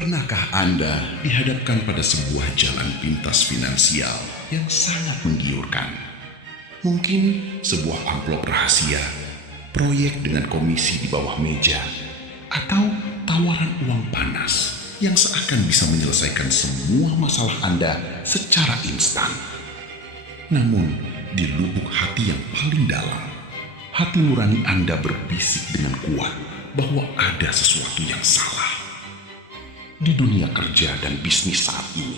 Pernahkah Anda dihadapkan pada sebuah jalan pintas finansial yang sangat menggiurkan? Mungkin sebuah amplop rahasia, proyek dengan komisi di bawah meja, atau tawaran uang panas yang seakan bisa menyelesaikan semua masalah Anda secara instan. Namun, di lubuk hati yang paling dalam, hati nurani Anda berbisik dengan kuat bahwa ada sesuatu yang salah. Di dunia kerja dan bisnis saat ini,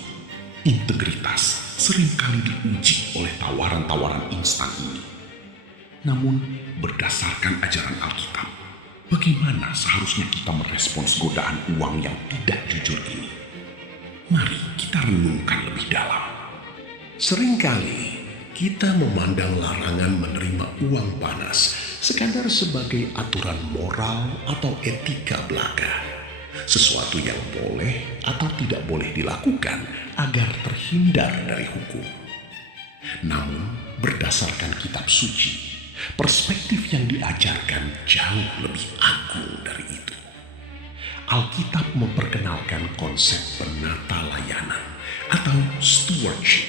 integritas seringkali diuji oleh tawaran-tawaran instan ini. Namun, berdasarkan ajaran Alkitab, bagaimana seharusnya kita merespons godaan uang yang tidak jujur ini? Mari kita renungkan lebih dalam. Seringkali kita memandang larangan menerima uang panas sekadar sebagai aturan moral atau etika belaka. Sesuatu yang boleh atau tidak boleh dilakukan agar terhindar dari hukum. Namun, berdasarkan kitab suci, perspektif yang diajarkan jauh lebih agung dari itu. Alkitab memperkenalkan konsep penata layanan atau stewardship.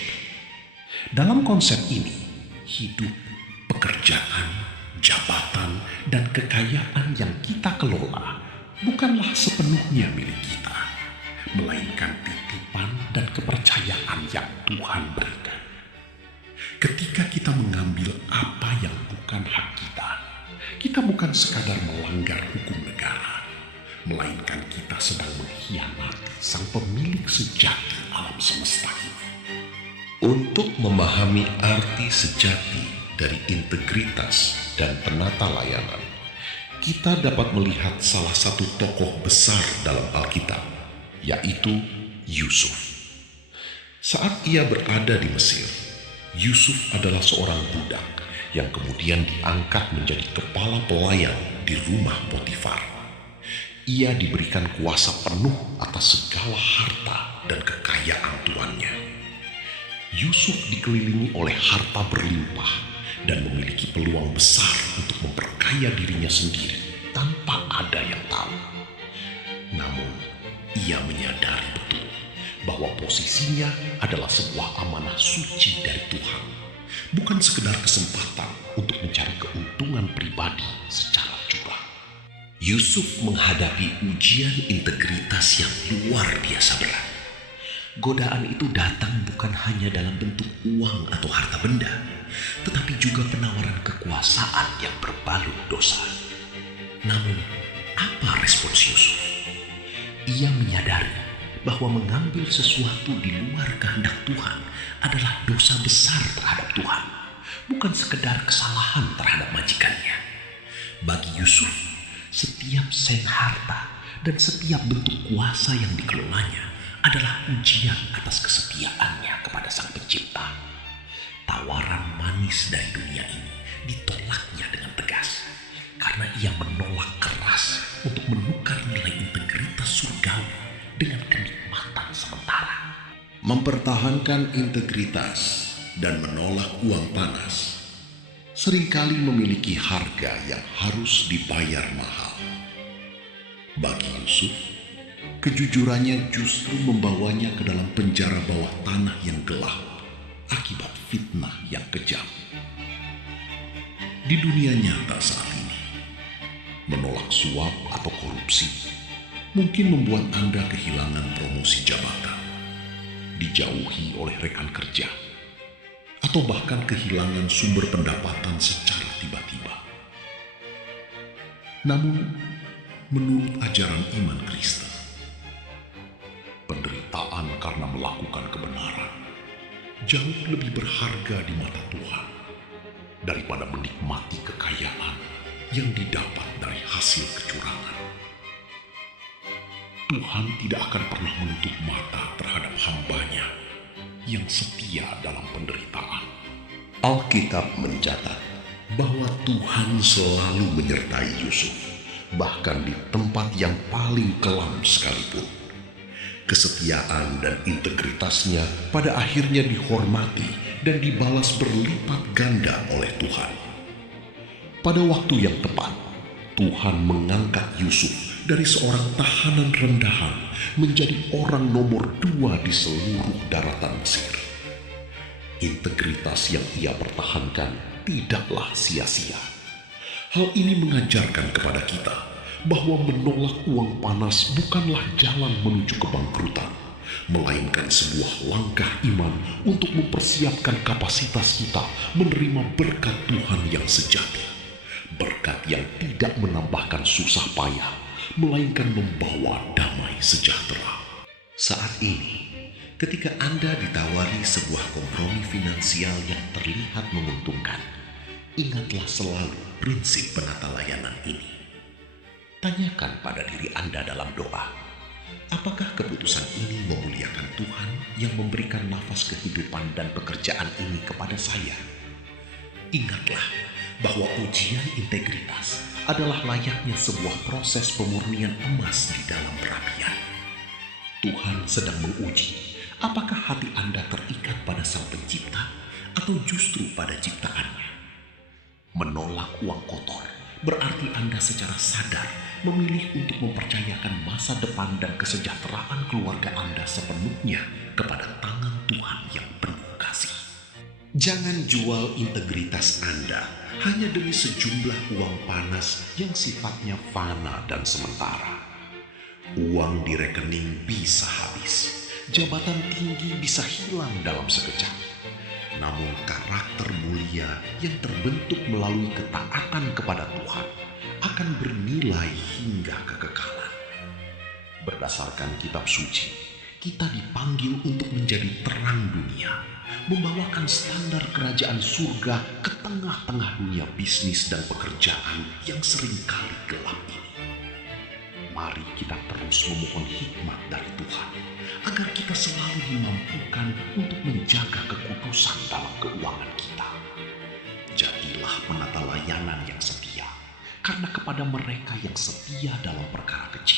Dalam konsep ini, hidup, pekerjaan, jabatan, dan kekayaan yang kita kelola bukanlah sepenuhnya milik kita, melainkan titipan dan kepercayaan yang Tuhan berikan. Ketika kita mengambil apa yang bukan hak kita bukan sekadar melanggar hukum negara, melainkan kita sedang mengkhianati Sang Pemilik sejati alam semesta ini. Untuk memahami arti sejati dari integritas dan penata layanan, kita dapat melihat salah satu tokoh besar dalam Alkitab, yaitu Yusuf. Saat ia berada di Mesir, Yusuf adalah seorang budak yang kemudian diangkat menjadi kepala pelayan di rumah Potifar. Ia diberikan kuasa penuh atas segala harta dan kekayaan tuannya. Yusuf dikelilingi oleh harta berlimpah dan memiliki peluang besar untuk memperkaya dirinya sendiri tanpa ada yang tahu. Namun, ia menyadari betul bahwa posisinya adalah sebuah amanah suci dari Tuhan, bukan sekedar kesempatan untuk mencari keuntungan pribadi secara curang. Yusuf menghadapi ujian integritas yang luar biasa berat. Godaan itu datang bukan hanya dalam bentuk uang atau harta benda, tetapi juga penawaran kekuasaan yang berbalut dosa. Namun, apa respons Yusuf? Ia menyadari bahwa mengambil sesuatu di luar kehendak Tuhan adalah dosa besar terhadap Tuhan, bukan sekedar kesalahan terhadap majikannya. Bagi Yusuf, setiap sen harta dan setiap bentuk kuasa yang dikelolanya adalah ujian atas kesetiaannya kepada Sang Pencipta. Tawaran manis dari dunia ini ditolaknya dengan tegas karena ia menolak keras untuk menukar nilai integritas surgawi dengan kenikmatan sementara. Mempertahankan integritas dan menolak uang panas seringkali memiliki harga yang harus dibayar mahal. Bagi Yusuf, kejujurannya justru membawanya ke dalam penjara bawah tanah yang gelap akibat fitnah yang kejam. Di dunia nyata saat ini, menolak suap atau korupsi mungkin membuat Anda kehilangan promosi jabatan, dijauhi oleh rekan kerja, atau bahkan kehilangan sumber pendapatan secara tiba-tiba. Namun, menurut ajaran iman Kristen, penderitaan karena melakukan kebenaran jauh lebih berharga di mata Tuhan daripada menikmati kekayaan yang didapat dari hasil kecurangan. Tuhan tidak akan pernah menutup mata terhadap hamba-Nya yang setia dalam penderitaan. Alkitab mencatat bahwa Tuhan selalu menyertai Yusuf, bahkan di tempat yang paling kelam sekalipun. Kesetiaan dan integritasnya pada akhirnya dihormati dan dibalas berlipat ganda oleh Tuhan. Pada waktu yang tepat, Tuhan mengangkat Yusuf dari seorang tahanan rendahan menjadi orang nomor 2 di seluruh daratan Mesir. Integritas yang ia pertahankan tidaklah sia-sia. Hal ini mengajarkan kepada kita bahwa menolak uang panas bukanlah jalan menuju kebangkrutan, melainkan sebuah langkah iman untuk mempersiapkan kapasitas kita menerima berkat Tuhan yang sejati. Berkat yang tidak menambahkan susah payah, melainkan membawa damai sejahtera. Saat ini, ketika Anda ditawari sebuah kompromi finansial yang terlihat menguntungkan, ingatlah selalu prinsip penata layanan ini. Tanyakan pada diri Anda dalam doa, apakah keputusan ini memuliakan Tuhan yang memberikan nafas kehidupan dan pekerjaan ini kepada saya? Ingatlah bahwa ujian integritas adalah layaknya sebuah proses pemurnian emas di dalam perapian. Tuhan sedang menguji apakah hati Anda terikat pada Sang Pencipta atau justru pada ciptaannya. Menolak uang kotor berarti Anda secara sadar memilih untuk mempercayakan masa depan dan kesejahteraan keluarga Anda sepenuhnya kepada tangan Tuhan yang penuh kasih. Jangan jual integritas Anda hanya demi sejumlah uang panas yang sifatnya fana dan sementara. Uang di rekening bisa habis, jabatan tinggi bisa hilang dalam sekejap. Namun karakter mulia yang terbentuk melalui ketaatan kepada Tuhan akan bernilai hingga kekekalan. Berdasarkan kitab suci, kita dipanggil untuk menjadi terang dunia, membawakan standar kerajaan surga ke tengah-tengah dunia bisnis dan pekerjaan yang seringkali gelap ini. Mari kita terus memohon hikmat dari Tuhan, agar kita selalu dimampukan untuk menjaga kekudusan dalam keuangan kita. Jadilah penata layanan yang setia, karena kepada mereka yang setia dalam perkara kecil,